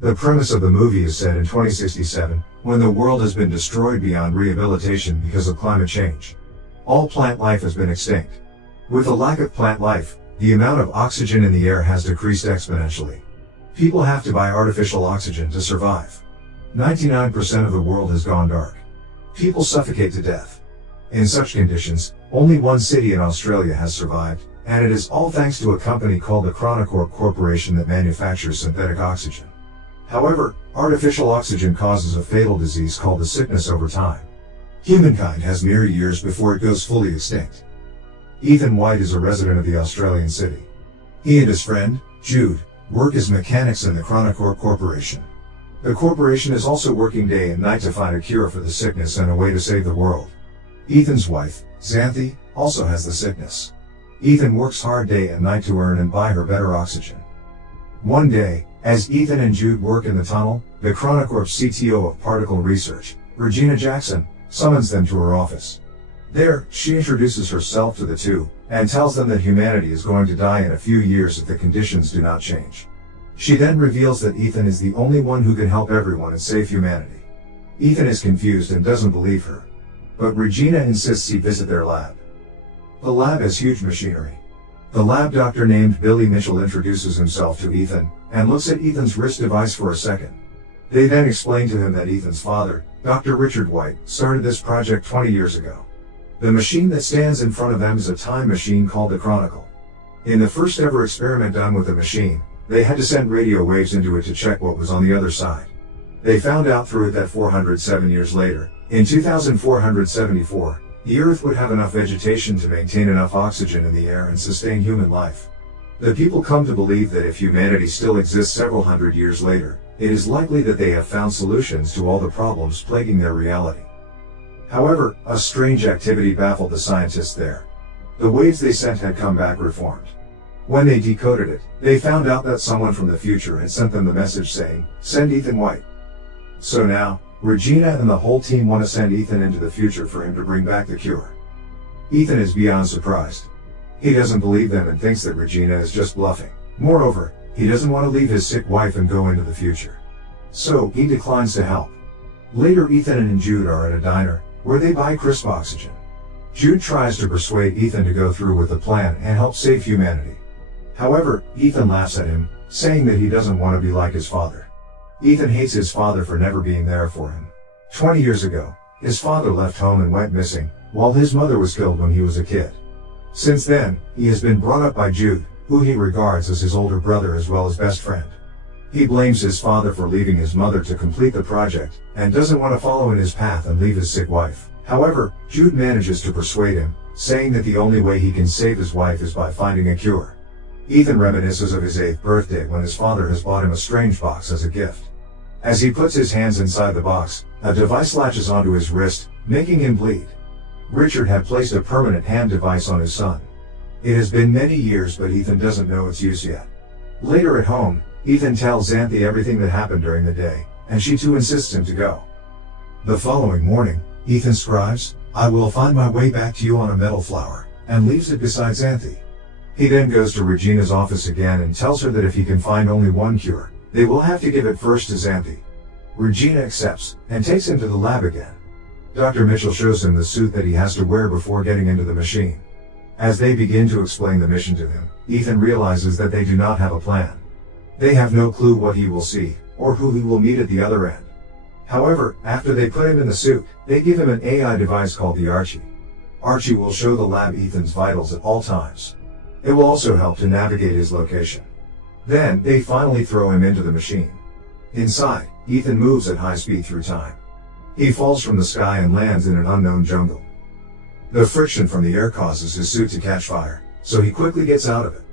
The premise of the movie is set in 2067, when the world has been destroyed beyond rehabilitation because of climate change. All plant life has been extinct. With a lack of plant life, the amount of oxygen in the air has decreased exponentially. People have to buy artificial oxygen to survive. 99% of the world has gone dark. People suffocate to death. In such conditions, only one city in Australia has survived, and it is all thanks to a company called the Chronocorp Corporation that manufactures synthetic oxygen. However, artificial oxygen causes a fatal disease called the sickness over time. Humankind has mere years before it goes fully extinct. Ethan White is a resident of the Australian city. He and his friend, Jude, work as mechanics in the Chronocorp Corporation. The corporation is also working day and night to find a cure for the sickness and a way to save the world. Ethan's wife, Xanthi, also has the sickness. Ethan works hard day and night to earn and buy her better oxygen. One day, as Ethan and Jude work in the tunnel, the Chronocorp CTO of Particle Research, Regina Jackson, summons them to her office. There, she introduces herself to the two, and tells them that humanity is going to die in a few years if the conditions do not change. She then reveals that Ethan is the only one who can help everyone and save humanity. Ethan is confused and doesn't believe her. But Regina insists he visit their lab. The lab has huge machinery. The lab doctor named Billy Mitchell introduces himself to Ethan, and looks at Ethan's wrist device for a second. They then explain to him that Ethan's father, Dr. Richard White, started this project 20 years ago. The machine that stands in front of them is a time machine called the Chronicle. In the first ever experiment done with the machine, they had to send radio waves into it to check what was on the other side. They found out through it that 407 years later, in 2474, the Earth would have enough vegetation to maintain enough oxygen in the air and sustain human life. The people come to believe that if humanity still exists several hundred years later, it is likely that they have found solutions to all the problems plaguing their reality. However, a strange activity baffled the scientists there. The waves they sent had come back reformed. When they decoded it, they found out that someone from the future had sent them the message saying, "Send Ethan White." So now, Regina and the whole team want to send Ethan into the future for him to bring back the cure. Ethan is beyond surprised. He doesn't believe them and thinks that Regina is just bluffing. Moreover, he doesn't want to leave his sick wife and go into the future. So, he declines to help. Later, Ethan and Jude are at a diner, where they buy crisp oxygen. Jude tries to persuade Ethan to go through with the plan and help save humanity. However, Ethan laughs at him, saying that he doesn't want to be like his father. Ethan hates his father for never being there for him. 20 years ago, his father left home and went missing, while his mother was killed when he was a kid. Since then, he has been brought up by Jude, who he regards as his older brother as well as best friend. He blames his father for leaving his mother to complete the project, and doesn't want to follow in his path and leave his sick wife. However, Jude manages to persuade him, saying that the only way he can save his wife is by finding a cure. Ethan reminisces of his 8th birthday when his father has bought him a strange box as a gift. As he puts his hands inside the box, a device latches onto his wrist, making him bleed. Richard had placed a permanent hand device on his son. It has been many years, but Ethan doesn't know its use yet. Later at home, Ethan tells Xanthi everything that happened during the day, and she too insists him to go. The following morning, Ethan scribes, "I will find my way back to you on a metal flower," and leaves it beside Xanthi. He then goes to Regina's office again and tells her that if he can find only one cure, they will have to give it first to Xanthi. Regina accepts, and takes him to the lab again. Dr. Mitchell shows him the suit that he has to wear before getting into the machine. As they begin to explain the mission to him, Ethan realizes that they do not have a plan. They have no clue what he will see, or who he will meet at the other end. However, after they put him in the suit, they give him an AI device called the Archie. Archie will show the lab Ethan's vitals at all times. It will also help to navigate his location. Then, they finally throw him into the machine. Inside, Ethan moves at high speed through time. He falls from the sky and lands in an unknown jungle. The friction from the air causes his suit to catch fire, so he quickly gets out of it.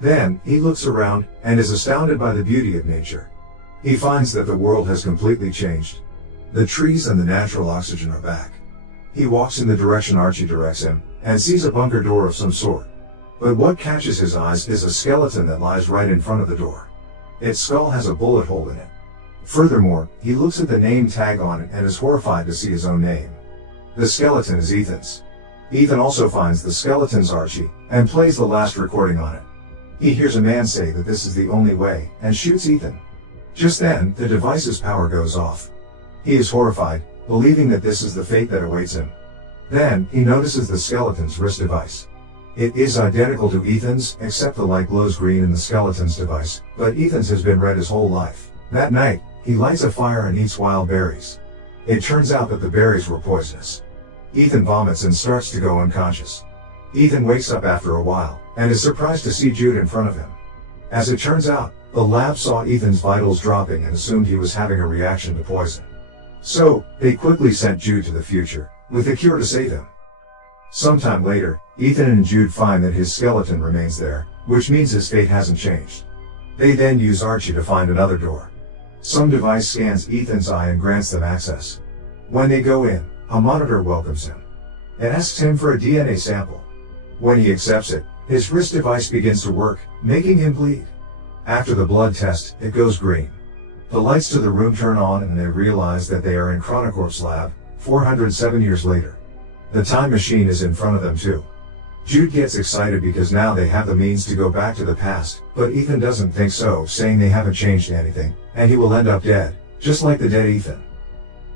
Then, he looks around, and is astounded by the beauty of nature. He finds that the world has completely changed. The trees and the natural oxygen are back. He walks in the direction Archie directs him, and sees a bunker door of some sort. But what catches his eyes is a skeleton that lies right in front of the door. Its skull has a bullet hole in it. Furthermore, he looks at the name tag on it and is horrified to see his own name. The skeleton is Ethan's. Ethan also finds the skeleton's Archie, and plays the last recording on it. He hears a man say that this is the only way, and shoots Ethan. Just then, the device's power goes off. He is horrified, believing that this is the fate that awaits him. Then, he notices the skeleton's wrist device. It is identical to Ethan's, except the light glows green in the skeleton's device, but Ethan's has been red his whole life. That night, he lights a fire and eats wild berries. It turns out that the berries were poisonous. Ethan vomits and starts to go unconscious. Ethan wakes up after a while, and is surprised to see Jude in front of him. As it turns out, the lab saw Ethan's vitals dropping and assumed he was having a reaction to poison. So, they quickly sent Jude to the future, with a cure to save him. Sometime later, Ethan and Jude find that his skeleton remains there, which means his fate hasn't changed. They then use Archie to find another door. Some device scans Ethan's eye and grants them access. When they go in, a monitor welcomes him. It asks him for a DNA sample. When he accepts it, his wrist device begins to work, making him bleed. After the blood test, it goes green. The lights to the room turn on and they realize that they are in Chronocorp's lab, 407 years later. The time machine is in front of them too. Jude gets excited because now they have the means to go back to the past, but Ethan doesn't think so, saying they haven't changed anything, and he will end up dead, just like the dead Ethan.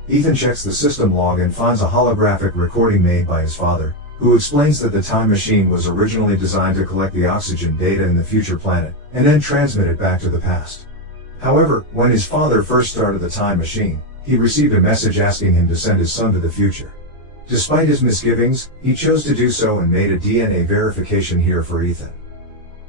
Ethan checks the system log and finds a holographic recording made by his father, who explains that the time machine was originally designed to collect the oxygen data in the future planet, and then transmit it back to the past. However, when his father first started the time machine, he received a message asking him to send his son to the future. Despite his misgivings, he chose to do so and made a DNA verification here for Ethan.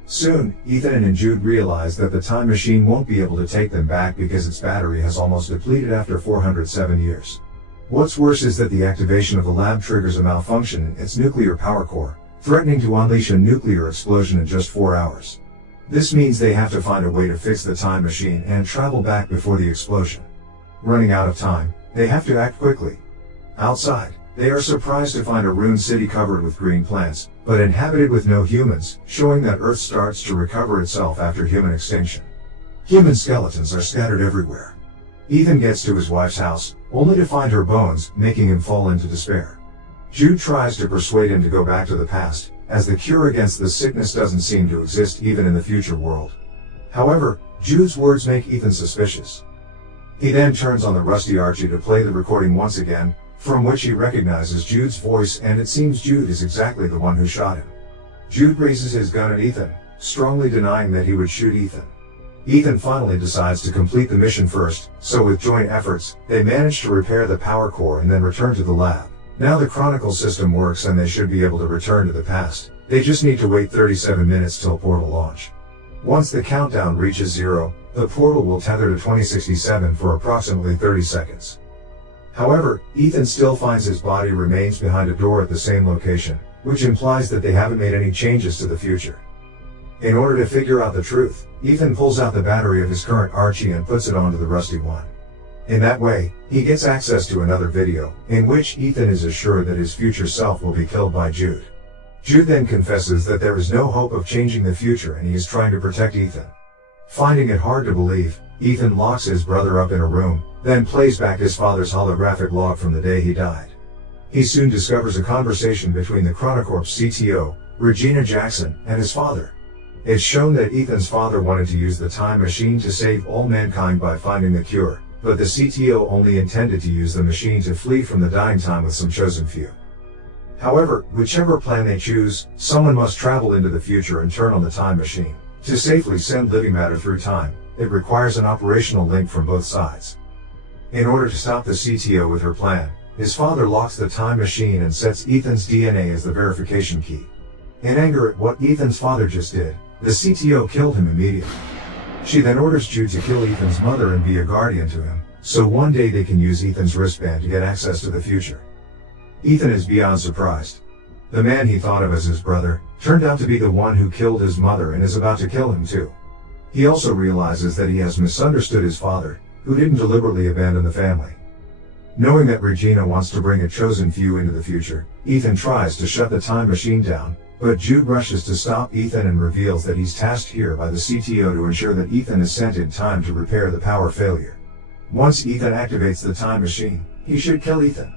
Soon, Ethan and Jude realize that the time machine won't be able to take them back because its battery has almost depleted after 407 years. What's worse is that the activation of the lab triggers a malfunction in its nuclear power core, threatening to unleash a nuclear explosion in just 4 hours. This means they have to find a way to fix the time machine and travel back before the explosion. Running out of time, they have to act quickly. Outside, they are surprised to find a ruined city covered with green plants, but inhabited with no humans, showing that Earth starts to recover itself after human extinction. Human skeletons are scattered everywhere. Ethan gets to his wife's house, only to find her bones, making him fall into despair. Jude tries to persuade him to go back to the past, as the cure against the sickness doesn't seem to exist even in the future world. However, Jude's words make Ethan suspicious. He then turns on the rusty Archie to play the recording once again, from which he recognizes Jude's voice, and it seems Jude is exactly the one who shot him. Jude raises his gun at Ethan, strongly denying that he would shoot Ethan. Ethan finally decides to complete the mission first, so with joint efforts, they manage to repair the power core and then return to the lab. Now the Chronicle system works and they should be able to return to the past. They just need to wait 37 minutes till portal launch. Once the countdown reaches 0, the portal will tether to 2067 for approximately 30 seconds. However, Ethan still finds his body remains behind a door at the same location, which implies that they haven't made any changes to the future. In order to figure out the truth, Ethan pulls out the battery of his current Archie and puts it onto the rusty one. In that way, he gets access to another video, in which Ethan is assured that his future self will be killed by Jude. Jude then confesses that there is no hope of changing the future and he is trying to protect Ethan. Finding it hard to believe, Ethan locks his brother up in a room, then plays back his father's holographic log from the day he died. He soon discovers a conversation between the Chronocorp's CTO, Regina Jackson, and his father. It's shown that Ethan's father wanted to use the time machine to save all mankind by finding the cure, but the CTO only intended to use the machine to flee from the dying time with some chosen few. However, whichever plan they choose, someone must travel into the future and turn on the time machine. To safely send living matter through time, it requires an operational link from both sides. In order to stop the CTO with her plan, his father locks the time machine and sets Ethan's DNA as the verification key. In anger at what Ethan's father just did, the CTO killed him immediately. She then orders Jude to kill Ethan's mother and be a guardian to him, so one day they can use Ethan's wristband to get access to the future. Ethan is beyond surprised. The man he thought of as his brother turned out to be the one who killed his mother and is about to kill him too. He also realizes that he has misunderstood his father, who didn't deliberately abandon the family. Knowing that Regina wants to bring a chosen few into the future, Ethan tries to shut the time machine down, but Jude rushes to stop Ethan and reveals that he's tasked here by the CTO to ensure that Ethan is sent in time to repair the power failure. Once Ethan activates the time machine, he should kill Ethan.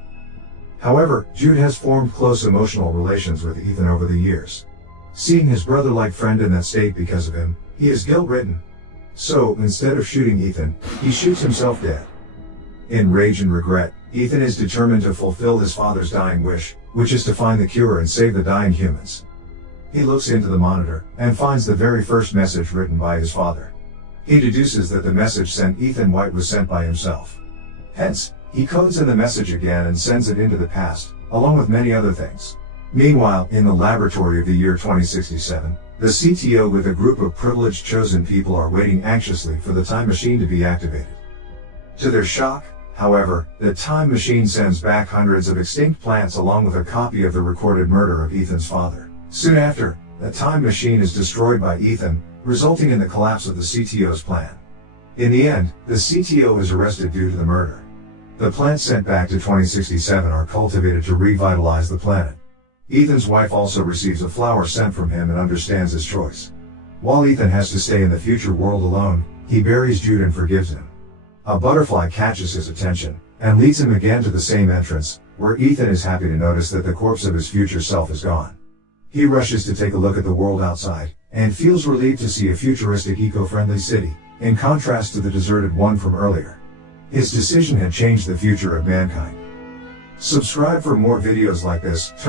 However, Jude has formed close emotional relations with Ethan over the years. Seeing his brother-like friend in that state because of him, he is guilt-ridden. So, instead of shooting Ethan, he shoots himself dead. In rage and regret, Ethan is determined to fulfill his father's dying wish, which is to find the cure and save the dying humans. He looks into the monitor, and finds the very first message written by his father. He deduces that the message sent Ethan White was sent by himself. Hence, he codes in the message again and sends it into the past, along with many other things. Meanwhile, in the laboratory of the year 2067, the CTO with a group of privileged chosen people are waiting anxiously for the time machine to be activated. To their shock, however, the time machine sends back hundreds of extinct plants along with a copy of the recorded murder of Ethan's father. Soon after, the time machine is destroyed by Ethan, resulting in the collapse of the CTO's plan. In the end, the CTO is arrested due to the murder. The plants sent back to 2067 are cultivated to revitalize the planet. Ethan's wife also receives a flower sent from him and understands his choice. While Ethan has to stay in the future world alone, he buries Jude and forgives him. A butterfly catches his attention, and leads him again to the same entrance, where Ethan is happy to notice that the corpse of his future self is gone. He rushes to take a look at the world outside, and feels relieved to see a futuristic eco-friendly city, in contrast to the deserted one from earlier. His decision had changed the future of mankind. Subscribe for more videos like this.